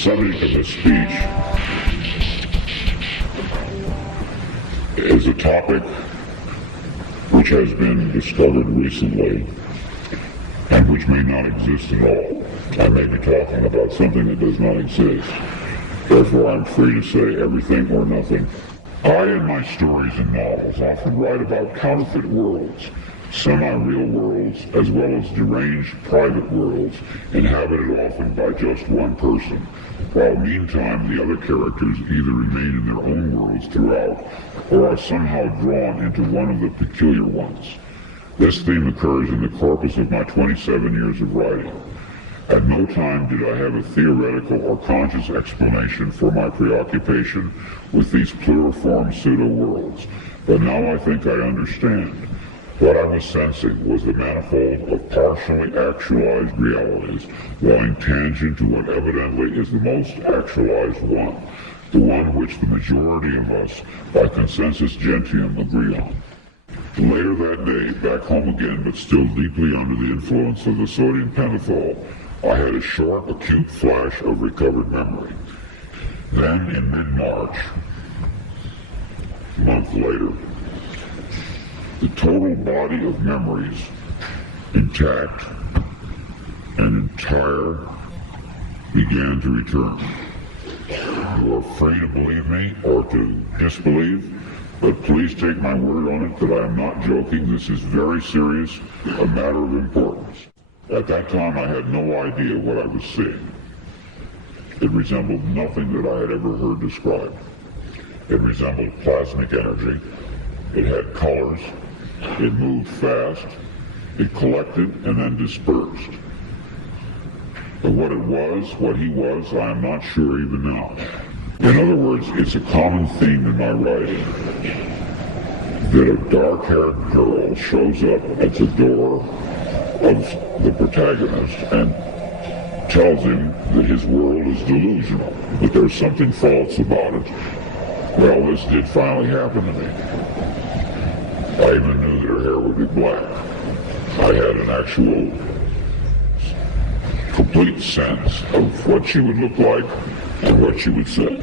subject of this speech is a topic which has been discovered recently and which may not exist at all. I may be talking about something that does not exist. Therefore, I'm free to say everything or nothing. I, in my stories and novels, often write about counterfeit worlds, semi-real worlds, as well as deranged private worlds, inhabited often by just one person, while meantime the other characters either remain in their own worlds throughout, or are somehow drawn into one of the peculiar ones. This theme occurs in the corpus of my 27 years of writing. At no time did I have a theoretical or conscious explanation for my preoccupation with these pluriform pseudo-worlds, but now I think I understand. What I was sensing was the manifold of partially actualized realities lying tangent to what evidently is the most actualized one, the one which the majority of us, by consensus gentium, agree on. Later that day, back home again, but still deeply under the influence of the sodium pentothal, I had a short, acute flash of recovered memory. Then, in mid-March, a month later, the total body of memories, intact and entire, began to return. You are free to believe me or to disbelieve, but please take my word on it that I am not joking. This is very serious, a matter of importance. At that time, I had no idea what I was seeing. It resembled nothing that I had ever heard described. It resembled plasmic energy. It had colors. It moved fast. It collected and then dispersed. But what it was, what he was, I am not sure even now. In other words, it's a common theme in my writing that a dark-haired girl shows up at the door of the protagonist and tells him that his world is delusional, that there's something false about it. Well, this did finally happen to me. I even knew that her hair would be black. I had an actual complete sense of what she would look like and what she would say.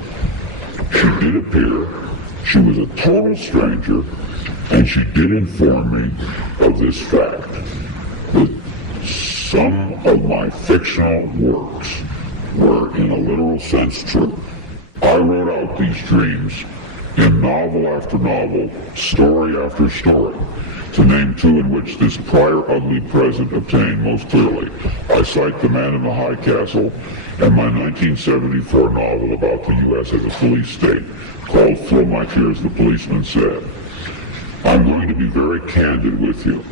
She did appear. She was a total stranger, and she did inform me of this fact, that some of my fictional works were, in a literal sense, true. I wrote out these dreams in novel after novel, story after story, to name two in which this prior ugly present obtained most clearly. I cite The Man in the High Castle and my 1974 novel about the U.S. as a police state, called Flow My Tears, the Policeman Said. I'm going to be very candid with you.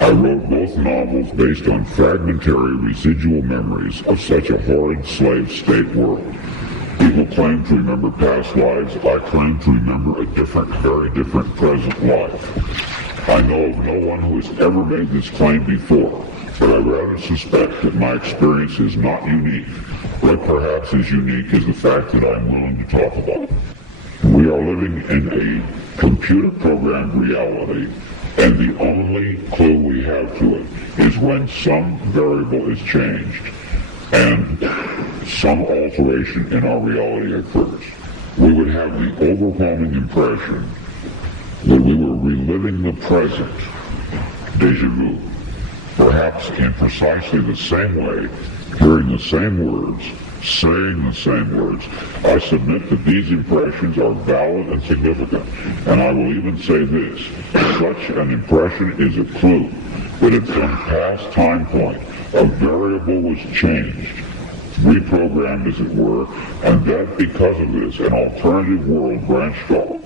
I wrote both novels based on fragmentary residual memories of such a horrid slave state world. People claim to remember past lives. I claim to remember a different, very different present life. I know of no one who has ever made this claim before, but I rather suspect that my experience is not unique. What perhaps is unique is the fact that I'm willing to talk about it. We are living in a computer-programmed reality, and the only clue we have to it is when some variable is changed and some alteration in our reality occurs. We would have the overwhelming impression that we were reliving the present, déjà vu, perhaps in precisely the same way, hearing the same words, saying the same words. I submit that these impressions are valid and significant, and I will even say this: such an impression is a clue that at some past time point a variable was changed, reprogrammed as it were, and that because of this an alternative world branched off.